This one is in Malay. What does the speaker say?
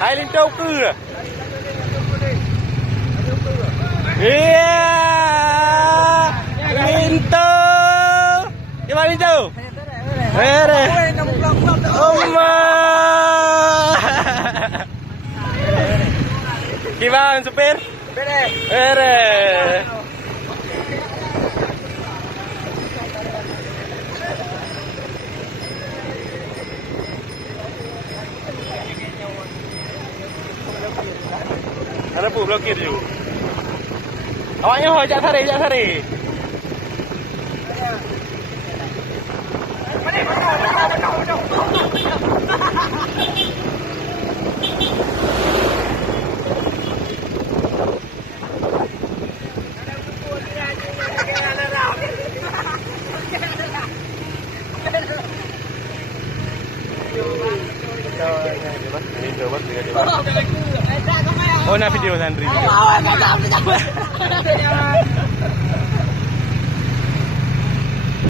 Hai lên châu cư à? Yeah, Linto. Gimana Linto? Mere. Oma. Gimana supir? Mere. Ada pun blokir je. Awaknya ho jak sari, jak sari. Oh, nak video santri.